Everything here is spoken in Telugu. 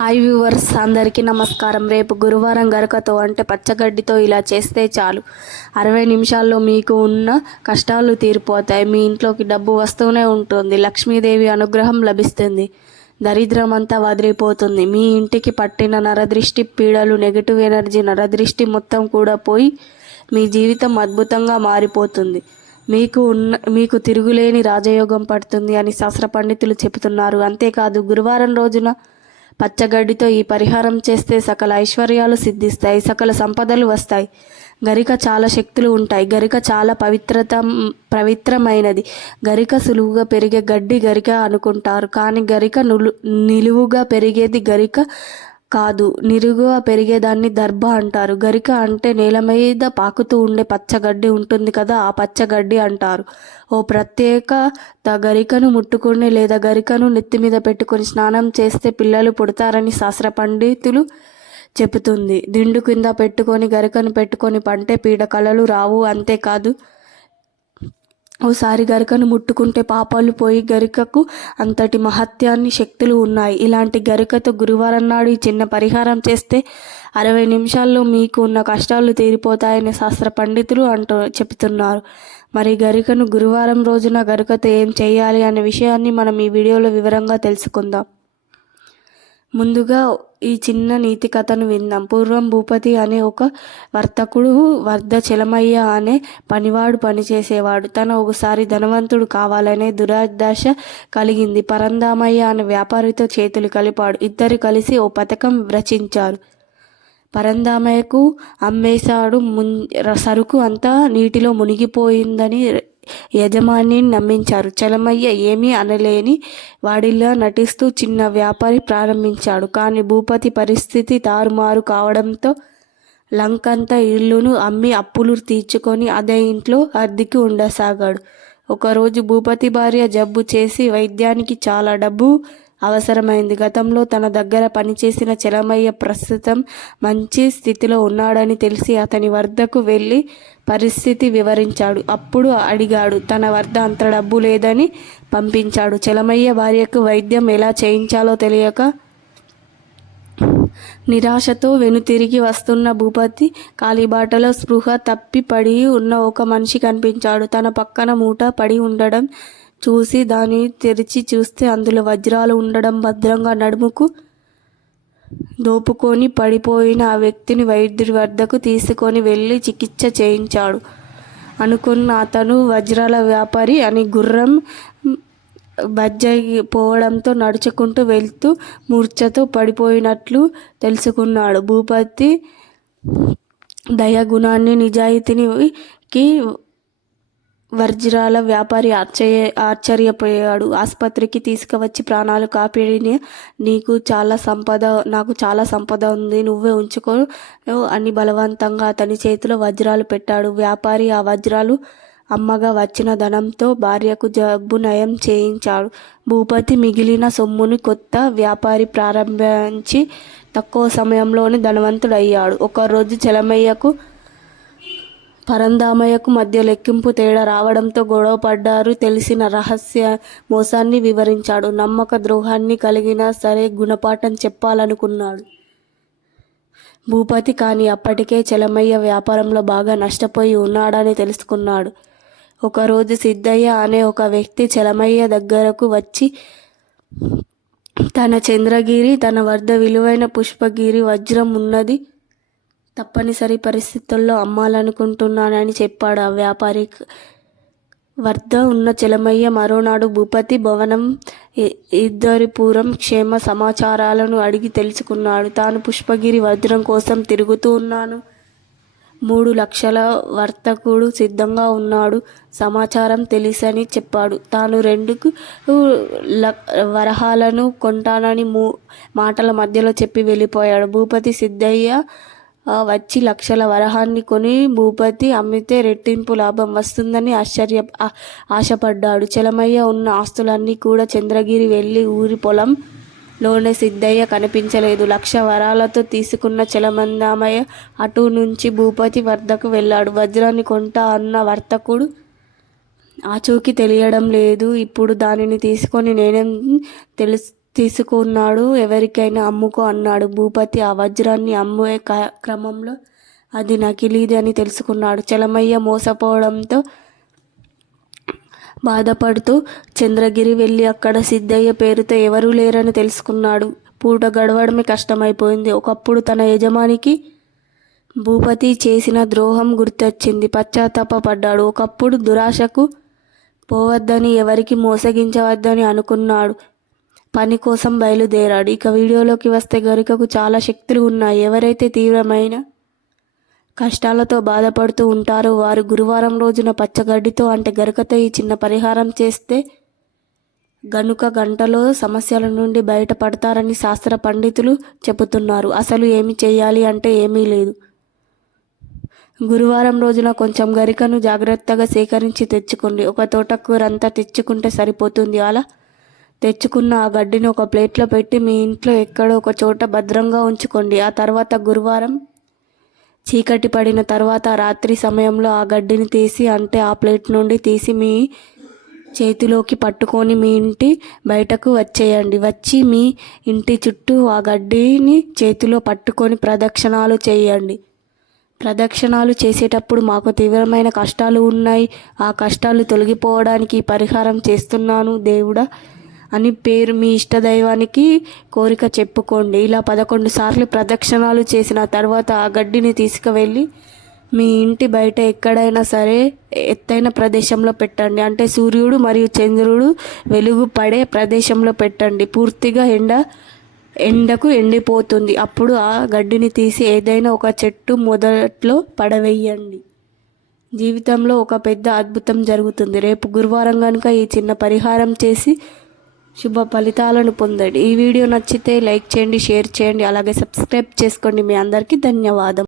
హాయ్ వ్యూవర్స్ అందరికీ నమస్కారం. రేపు గురువారం గరకతో అంటే పచ్చగడ్డితో ఇలా చేస్తే చాలు. అరవై నిమిషాల్లో మీకు ఉన్న కష్టాలు తీరిపోతాయి. మీ ఇంట్లోకి డబ్బు వస్తూనే ఉంటుంది. లక్ష్మీదేవి అనుగ్రహం లభిస్తుంది. దరిద్రం అంతా వదిలిపోతుంది. మీ ఇంటికి పట్టిన నరదృష్టి పీడలు నెగిటివ్ ఎనర్జీ నరదృష్టి మొత్తం కూడా పోయి మీ జీవితం అద్భుతంగా మారిపోతుంది. మీకు ఉన్న మీకు తిరుగులేని రాజయోగం పడుతుంది అని శాస్త్ర పండితులు చెబుతున్నారు. అంతేకాదు గురువారం రోజున పచ్చగడ్డితో ఈ పరిహారం చేస్తే సకల ఐశ్వర్యాలు సిద్ధిస్తాయి సకల సంపదలు వస్తాయి. గరిక చాలా శక్తులు ఉంటాయి. గరిక చాలా పవిత్రత పవిత్రమైనది. గరిక సులువుగా పెరిగే గడ్డి గరిక అనుకుంటారు. కానీ గరిక నులు నిలువుగా పెరిగేది గరిక కాదు. నిరుగుగా పెరిగేదాన్ని దర్భ అంటారు. గరిక అంటే నేల మీద పాకుతూ ఉండే పచ్చగడ్డి ఉంటుంది కదా ఆ పచ్చగడ్డి అంటారు. ఓ ప్రత్యేక గరికను ముట్టుకుని లేదా గరికను నెత్తి మీద పెట్టుకొని స్నానం చేస్తే పిల్లలు పుడతారని శాస్త్ర పండితులు చెబుతుంది. దిండు కింద పెట్టుకొని గరికను పెట్టుకొని పంటే పీడ కళలు రావు అంతేకాదు ఓసారి గరికను ముట్టుకుంటే పాపాలు పోయి గరికకు అంతటి మహత్యాన్ని శక్తులు ఉన్నాయి. ఇలాంటి గరికతో గురువారం నాడు ఈ చిన్న పరిహారం చేస్తే అరవై నిమిషాల్లో మీకు ఉన్న కష్టాలు తీరిపోతాయని శాస్త్ర పండితులు అంటూ చెబుతున్నారు. మరి గరికను గురువారం రోజున గరికతో ఏం చేయాలి అనే విషయాన్ని మనం ఈ వీడియోలో వివరంగా తెలుసుకుందాం. ముందుగా ఈ చిన్న నీతి కథను విందాం. పూర్వం భూపతి అనే ఒక వర్తకుడు వర్ధ చలమయ్య అనే పనివాడు పనిచేసేవాడు. తన ఒకసారి ధనవంతుడు కావాలనే దురాదశ కలిగింది. పరందామయ్య అనే వ్యాపారితో చేతులు కలిపాడు. ఇద్దరు కలిసి ఓ పథకం రచించారు. పరందామయ్యకు అమ్మేశాడు. మున్ సరుకు అంతా నీటిలో మునిగిపోయిందని యజమాని నమ్మించారు. చలమయ్య ఏమీ అనలేని వాడిలా నటిస్తూ చిన్న వ్యాపారి ప్రారంభించాడు. కానీ భూపతి పరిస్థితి తారుమారు కావడంతో లంకంతా ఇల్లును అమ్మి అప్పులు తీర్చుకొని అదే ఇంట్లో అద్దెకి ఉండసాగాడు. ఒకరోజు భూపతి భార్య జబ్బు చేసి వైద్యానికి చాలా డబ్బు అవసరమైంది. గతంలో తన దగ్గర పనిచేసిన చలమయ్య ప్రస్తుతం మంచి స్థితిలో ఉన్నాడని తెలిసి అతని వద్దకు వెళ్ళి పరిస్థితి వివరించాడు. అప్పుడు అడిగాడు తన వద్ద అంత డబ్బు లేదని పంపించాడు. చలమయ్య భార్యకు వైద్యం ఎలా చేయించాలో తెలియక నిరాశతో వెనుతిరిగి వస్తున్న భూపతి కాలిబాటలో స్పృహ తప్పి పడి ఉన్న ఒక మనిషి కనిపించాడు. తన పక్కన మూట పడి ఉండడం చూసి దాన్ని తెరిచి చూస్తే అందులో వజ్రాలు ఉండడం భద్రంగా నడుముకు దోపుకొని పడిపోయిన ఆ వ్యక్తిని వైద్యుడి వద్దకు తీసుకొని వెళ్ళి చికిత్స చేయించాడు. అనుకున్న అతను వజ్రాల వ్యాపారి అని గుర్రం పోవడంతో నడుచుకుంటూ వెళ్తూ మూర్ఛతో పడిపోయినట్లు తెలుసుకున్నాడు. భూపతి దయగుణాన్ని నిజాయితీనికి వజ్రాల వ్యాపారి ఆశ్చర్య ఆశ్చర్యపోయాడు. ఆసుపత్రికి తీసుకువచ్చి ప్రాణాలు కాపాడిని నీకు చాలా సంపద నాకు చాలా సంపద ఉంది. నువ్వే ఉంచుకో అని బలవంతంగా అతని చేతిలో వజ్రాలు పెట్టాడు. వ్యాపారి ఆ వజ్రాలు అమ్మగా వచ్చిన ధనంతో భార్యకు జబ్బు నయం చేయించాడు. భూపతి మిగిలిన సొమ్ముని కొత్త వ్యాపారి ప్రారంభించి తక్కువ సమయంలోనే ధనవంతుడయ్యాడు. ఒకరోజు చలమయ్యకు పరందామయ్యకు మధ్య లెక్కింపు తేడా రావడంతో గొడవ పడ్డారు తెలిసిన రహస్య మోసాన్ని వివరించాడు. నమ్మక ద్రోహాన్ని కలిగినా సరే గుణపాఠం చెప్పాలనుకున్నాడు. భూపతి కానీ అప్పటికే చలమయ్య వ్యాపారంలో బాగా నష్టపోయి ఉన్నాడని తెలుసుకున్నాడు. ఒకరోజు సిద్ధయ్య అనే ఒక వ్యక్తి చలమయ్య దగ్గరకు వచ్చి తన చంద్రగిరి తన వద్ద విలువైన పుష్పగిరి వజ్రం ఉన్నది. తప్పనిసరి పరిస్థితుల్లో అమ్మాలనుకుంటున్నానని చెప్పాడు ఆ వ్యాపారి. వద్ద ఉన్న చెలమయ్య మరోనాడు భూపతి భవనం ఇద్దరిపురం క్షేమ సమాచారాలను అడిగి తెలుసుకున్నాడు. తాను పుష్పగిరి వజ్రం కోసం తిరుగుతూ ఉన్నాను. మూడు లక్షల వర్తకుడు సిద్ధంగా ఉన్నాడు. సమాచారం తెలిసని చెప్పాడు. తాను రెండు వరహాలను కొంటానని మూ మాటల మధ్యలో చెప్పి వెళ్ళిపోయాడు. భూపతి సిద్ధయ్య వచ్చి లక్షల వరహాన్ని కొని భూపతి అమ్మితే రెట్టింపు లాభం వస్తుందని ఆశ్చర్య ఆశపడ్డాడు. చలమయ్య ఉన్న ఆస్తులన్నీ కూడా చంద్రగిరి వెళ్ళి ఊరి పొలం లోనే సిద్ధయ్య కనిపించలేదు. లక్ష వరాలతో తీసుకున్న చలమందామయ్య అటు నుంచి భూపతి వద్దకు వెళ్ళాడు. వజ్రాన్ని కొంట అన్న వర్తకుడు ఆచూకీ తెలియడం లేదు. ఇప్పుడు దానిని తీసుకొని నేనేం తెలుసు తీసుకున్నాడు. ఎవరికైనా అమ్ముకో అన్నాడు. భూపతి ఆ వజ్రాన్ని అమ్మే క- క్రమంలో అది నకిలీది అని తెలుసుకున్నాడు. చలమయ్య మోసపోవడంతో బాధపడుతూ చంద్రగిరి వెళ్ళి అక్కడ సిద్ధయ్య పేరుతో ఎవరూ లేరని తెలుసుకున్నాడు. పూట గడవడమే కష్టమైపోయింది. ఒకప్పుడు తన యజమానికి భూపతి చేసిన ద్రోహం గుర్తొచ్చింది. పశ్చాత్తాపడ్డాడు. ఒకప్పుడు దురాశకు పోవద్దని ఎవరికి మోసగించవద్దని అనుకున్నాడు. పని కోసం బయలుదేరాడు. ఇక వీడియోలోకి వస్తే గరికకు చాలా శక్తులు ఉన్నాయి. ఎవరైతే తీవ్రమైన కష్టాలతో బాధపడుతూ ఉంటారో వారు గురువారం రోజున పచ్చగడ్డితో అంటే గరికతో ఈ చిన్న పరిహారం చేస్తే గనుక గంటలో సమస్యల నుండి బయటపడతారని శాస్త్ర పండితులు చెబుతున్నారు. అసలు ఏమి చేయాలి అంటే ఏమీ లేదు. గురువారం రోజున కొంచెం గరికను జాగ్రత్తగా సేకరించి తెచ్చుకోండి. ఒక తోటకూరంతా తెచ్చుకుంటే సరిపోతుంది. అలా తెచ్చుకున్న ఆ గడ్డిని ఒక ప్లేట్లో పెట్టి మీ ఇంట్లో ఎక్కడో ఒక చోట భద్రంగా ఉంచుకోండి. ఆ తర్వాత గురువారం చీకటి పడిన తర్వాత రాత్రి సమయంలో ఆ గడ్డిని తీసి అంటే ఆ ప్లేట్ నుండి తీసి మీ చేతిలోకి పట్టుకొని మీ ఇంటి బయటకు వచ్చేయండి. వచ్చి మీ ఇంటి చుట్టూ ఆ గడ్డిని చేతిలో పట్టుకొని ప్రదక్షిణాలు చేయండి. ప్రదక్షిణాలు చేసేటప్పుడు మాకు తీవ్రమైన కష్టాలు ఉన్నాయి. ఆ కష్టాలు తొలగిపోవడానికి పరిహారం చేస్తున్నాను. దేవుడా అని పేరు మీ ఇష్టదైవానికి కోరిక చెప్పుకోండి. ఇలా పదకొండు సార్లు ప్రదక్షిణాలు చేసిన తర్వాత ఆ గడ్డిని తీసుకువెళ్ళి మీ ఇంటి బయట ఎక్కడైనా సరే ఎత్తైన ప్రదేశంలో పెట్టండి. అంటే సూర్యుడు మరియు చంద్రుడు వెలుగు పడే ప్రదేశంలో పెట్టండి. పూర్తిగా ఎండ ఎండకు ఎండిపోతుంది. అప్పుడు ఆ గడ్డిని తీసి ఏదైనా ఒక చెట్టు మొదట్లో పడవేయండి. జీవితంలో ఒక పెద్ద అద్భుతం జరుగుతుంది. రేపు గురువారం కనుక ఈ చిన్న పరిహారం చేసి శుభ ఫలితాలను పొందండి. ఈ వీడియో నచ్చితే లైక్ చేయండి షేర్ చేయండి అలాగే సబ్స్క్రైబ్ చేసుకోండి. మీ అందరికీ ధన్యవాదం.